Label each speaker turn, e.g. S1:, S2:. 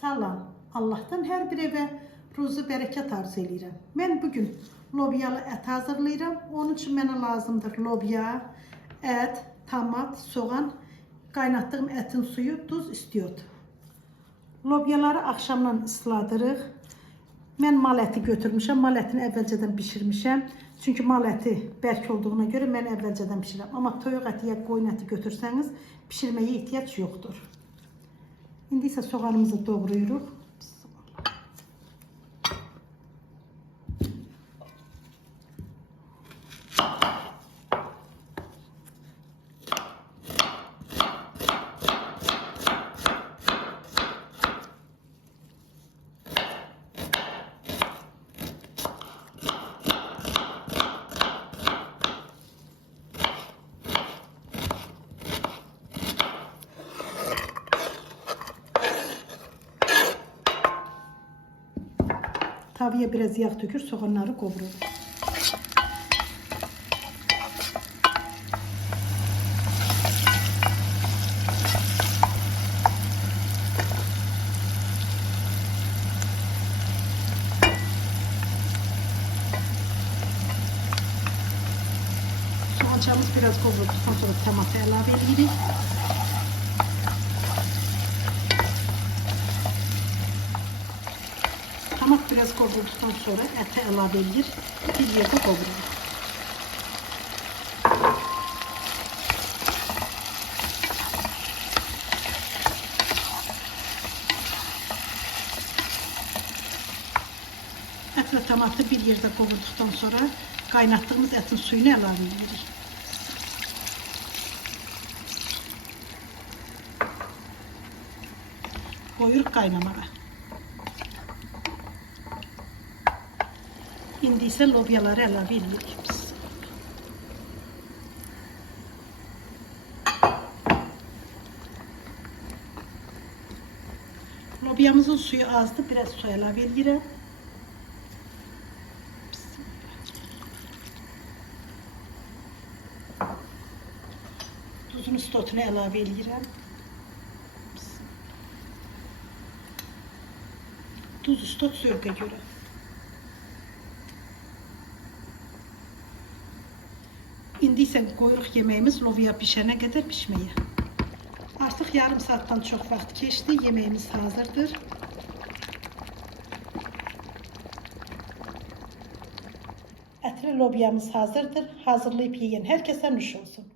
S1: Salam. Allah'tan hər bir evə ruzu bərəkət arzu eləyirəm. Mən bu gün lobyalı ət hazırlayıram. Onun üçün mənə lazımdır lobya, ət, tomat, soğan, qaynatdığım ətin suyu, duz, istiot. Lobyaları axşamdan ısladırıq. Mən mal əti götürmüşəm. Mal ətini əvvəlcədən bişirmişəm. Çünki mal əti bərk olduğuna görə mən əvvəlcədən bişirirəm. Amma toyuq əti ya qoyun əti götürsəniz bişirməyə ehtiyac yoxdur. İndi isə soğanımızı doğrayırıq. Tavaya biraz yağ tökür, soğanları qovurur. Soğançamız biraz qovurulduktan sonra tomatı əlavə edirik. Tomat biraz qovurulduktan sonra əti əlavə edir. Bir yerdə qovururuq. Ət və tomatı bir yerdə qovurduqdan sonra qaynatdığımız ətin suyunu əlavə edirik. Qoyuruq qaynamağa. İndi isə lobyaları əlavə edirik biz. Lobyamızın suyu azdı, biraz su əlavə edirəm. Tuzunu stotunu əlavə edirəm. Tuz stot zövqə görə. İndi isə qoyuruq yeməyimiz loviya pişənə qədər pişməyə. Artıq yarım saatdan çox vaxt keçdi. Yeməyimiz hazırdır. Ətli lobiyamız hazırdır. Hazırlayıb yeyən hər kəsə nuş olsun.